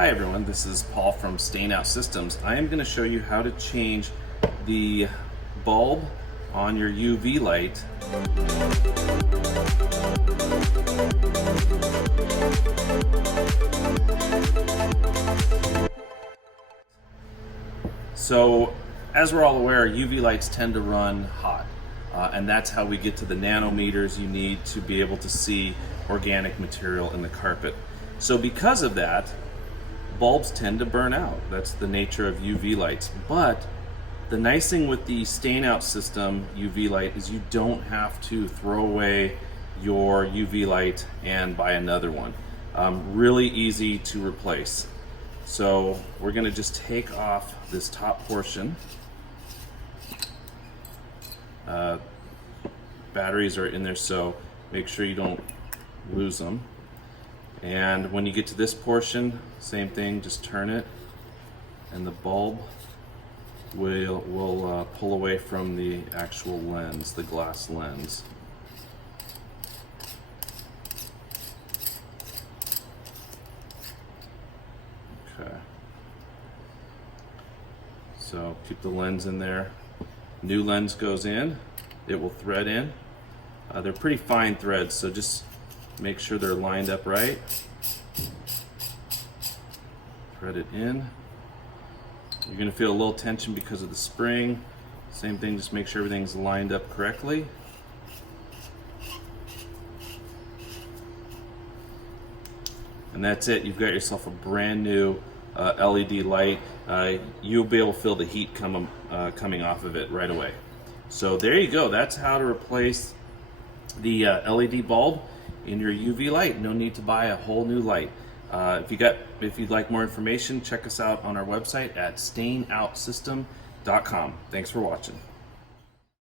Hi everyone, this is Paul from Stain Out Systems. I am going to show you how to change the bulb on your UV light. So, as we're all aware, UV lights tend to run hot, and that's how we get to the nanometers you need to be able to see organic material in the carpet. So because of that, bulbs tend to burn out. That's the nature of UV lights. But the nice thing with the Stain Out System UV light is you don't have to throw away your UV light and buy another one. Really easy to replace. So we're going to just take off this top portion. Batteries are in there, so make sure you don't lose them. And when you get to this portion, same thing, just turn it and the bulb will pull away from the actual lens, the glass lens. Okay. So keep the lens in there. New lens goes in, it will thread in. They're pretty fine threads, so just make sure they're lined up right. Thread it in. You're going to feel a little tension because of the spring. Same thing, just make sure everything's lined up correctly. And that's it. You've got yourself a brand new LED light. You'll be able to feel the heat coming off of it right away. So there you go. That's how to replace the LED bulb in your UV light. No need to buy a whole new light. If you'd like more information, check us out on our website at stainoutsystem.com. Thanks for watching.